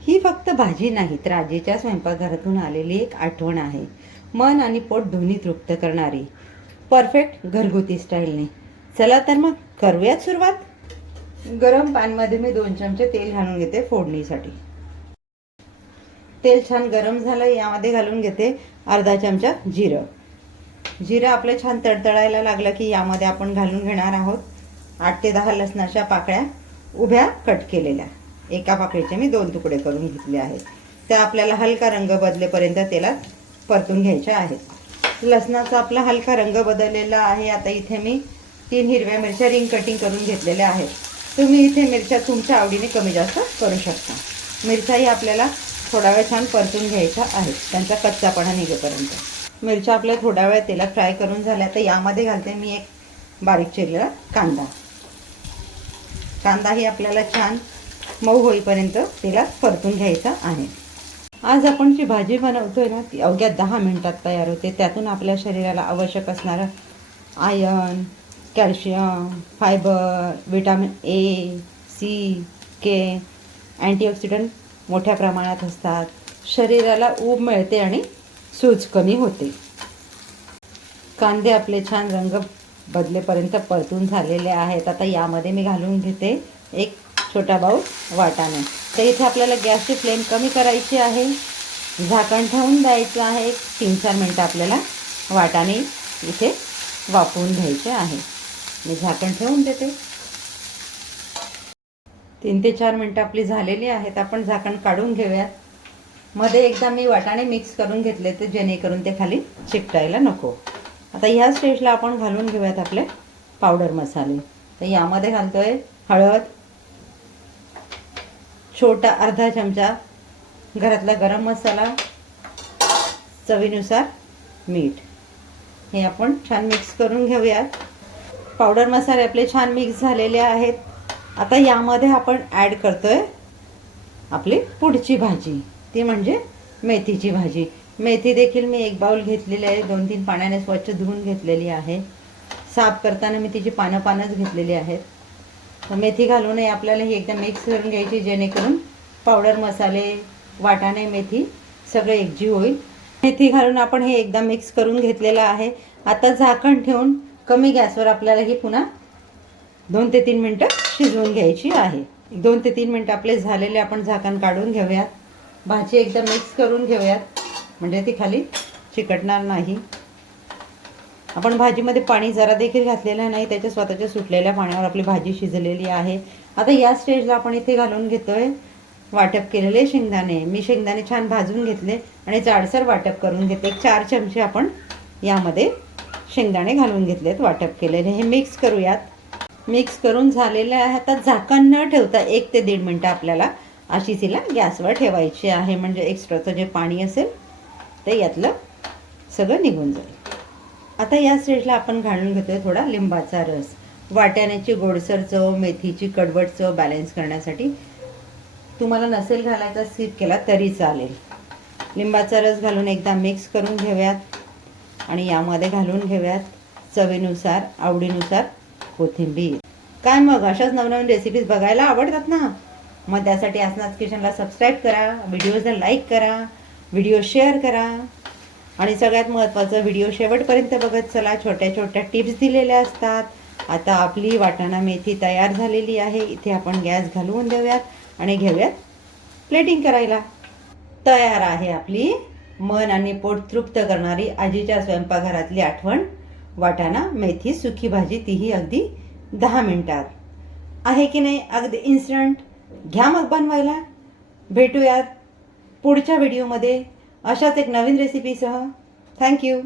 ही फक्त भाजी नाही तर आजीच्या स्वयंपाकघरातून आलेली एक आठवण आहे. मन आणि पोट दोन्ही तृप्त करणारी परफेक्ट घरगुती स्टाईलने. चला तर मग करूयात सुरुवात. गरम पॅनमध्ये मी 2 चमचे तेल घालून घेते फोडणीसाठी. तेल छान गरम झालं, यामध्ये घालून घेते अर्धा चमचा जिरं. जिरं आपलं छान तडतडायला लागलं की यामध्ये आपण घालून घेणार आहोत 8 ते 10 लसणाच्या पाकळ्या उभ्या कट केलेल्या. एका पाकळीचे मी 2 तुकडे करून घेतले आहेत. त्या आपल्याला हलका रंग बदलेपर्यंत तेलात परतून घ्यायच्या आहेत. लसणाचा आपला हलका रंग बदललेला आहे. आता इथे मी 3 हिरव्या मिरच्या रिंग कटिंग करून घेतलेल्या आहेत. तुम्ही इथे मिरच्या तुमच्या आवडीने कमी जास्त करू शकता. मिरच्याही आपल्याला थोडा वेळ छान परतून घ्यायच्या आहेत, त्यांचा कच्चापणा निघेपर्यंत. मिरच्या आपल्या थोडा वेळ तेलात फ्राय करून झाल्या तर यामध्ये घालते मी एक बारीक चिरलेला कांदा. कांदाही आपल्याला छान मऊ होईपर्यंत तेलात परतून घ्यायचा आहे. आज आपण जी भाजी बनवतोय ना ती अवघ्या 10 मिनिटात तयार होते. त्यातून आपल्या शरीराला आवश्यक असणारं iron, calcium, fibre, vitamin A, C, K, antioxidant मोठ्या प्रमाणात असतात. शरीराला ऊब मिळते आणि सूज कमी होते. कांदे आपले छान रंग बदलेपर्यंत परतून झालेले आहेत. आता यामध्ये मी घालून घेते एक छोटा बाऊल वाटाणे. तर इथे आपल्याला गॅसची फ्लेम कमी करायची आहे. झाकण ठेवून द्यायचं आहे. 3-4 मिनटं आपल्याला वाटाणे इथे वाफवून घ्यायचे आहे. मी झाकण ठेवून देते. 3 ते 4 मिनटं आपली झालेली आहेत. आपण झाकण काढून घेऊयात. मध्ये एकदा मी वाटाणे मिक्स करून घेतले तर जेणेकरून ते खाली चिकटायला नको. आता ह्या स्टेजला आपण घालून घेऊयात आपले पावडर मसाले. तर यामध्ये घालतोय हळद, छोटा अर्धा चमचा घरातला गरम मसाला, चवीनुसार मीठ. हे आपण छान मिक्स करून घेऊयात. पावडर मसाले आपले छान मिक्स झालेले आहेत. आता यामध्ये आपण ॲड करतोय आपली पुढची भाजी, ती म्हणजे मेथीची भाजी. मेथी देखील मी 1 बाउल घेतलेली आहे. 2-3 पाण्याने स्वच्छ धुवून घेतलेली आहे. साफ करताना मी तिची पानंच घेतलेली आहेत. मेथी घालूनही आपल्याला ही एकदम मिक्स करून घ्यायची जेणेकरून पावडर मसाले, वाटाणे, मेथी सगळे एकजीव होईल. मेथी घालून आपण हे एकदा मिक्स करून घेतलेलं आहे. आता झाकण ठेवून कमी गॅसवर आपल्याला ही पुन्हा 2 ते 3 मिनटं शिजवून घ्यायची आहे. 2 ते 3 मिनटं आपले झालेले, आपण झाकण काढून घेऊयात. भाजी एकदम मिक्स करून घेऊयात म्हणजे ती खाली चिकटणार नाही. आपण भाजीमध्ये पाणी जरा देखील घातलेलं नाही. त्याच्या स्वतःच्या सुटलेल्या पाण्यावर आपली भाजी शिजलेली आहे. आता या स्टेजला आपण इथे घालून घेतोय वाटप केलेले शेंगदाणे. मी शेंगदाणे छान भाजून घेतले आणि जाडसर वाटप करून घेतले. 1 4 चमचे आपण यामध्ये शेंगदाणे घालून घेतलेत वाटप केलेले. हे मिक्स करूयात. मिक्स करून झालेले आहे. आता झाकण न ठेवता 1 ते 1.5 मिनटं आपल्याला अशी तिला गॅसवर ठेवायची आहे. म्हणजे एक्स्ट्राचं जे पाणी असेल ते यातलं सगळं निघून जाईल. आता या स्टेजला आपण घालून घेतोय थोडा लिंबाचा रस. वाटाण्याची गोडसर चव, मेथीची कडवट चव बॅलन्स करण्यासाठी. तुम्हाला नसेल घालायचा स्किप केला तरी चालेल. लिंबाचा रस घालून एकदा मिक्स करून घेऊयात आणि यामध्ये घालून घेऊयात चवीनुसार, आवडीनुसार कोथिंबीर. काय मग, अशाच नवनवीन रेसिपीज बघायला आवडतात ना? मग त्यासाठी आसनाज किचनला सबस्क्राईब करा, व्हिडिओजला लाईक करा, व्हिडिओ शेअर करा आणि सगळ्यात महत्त्वाचं व्हिडिओ शेवटपर्यंत बघत चला. छोट्या छोट्या टिप्स दिलेल्या असतात. आता आपली वाटाणा मेथी तयार झालेली आहे. इथे आपण गॅस घालवून देऊयात आणि घेऊयात प्लेटिंग करायला. तयार आहे आपली मन आणि पोट तृप्त करणारी आजीच्या स्वयंपाकघरातली आठवण, वाटाणा मेथी सुकी भाजी, तीही अगदी 10 मिनिटात. आहे की नाही अगदी इन्स्टंट? घ्या मग बनवायला. भेटूयात पुढच्या व्हिडिओमध्ये अशाच एक नवीन रेसिपीसह. थँक्यू.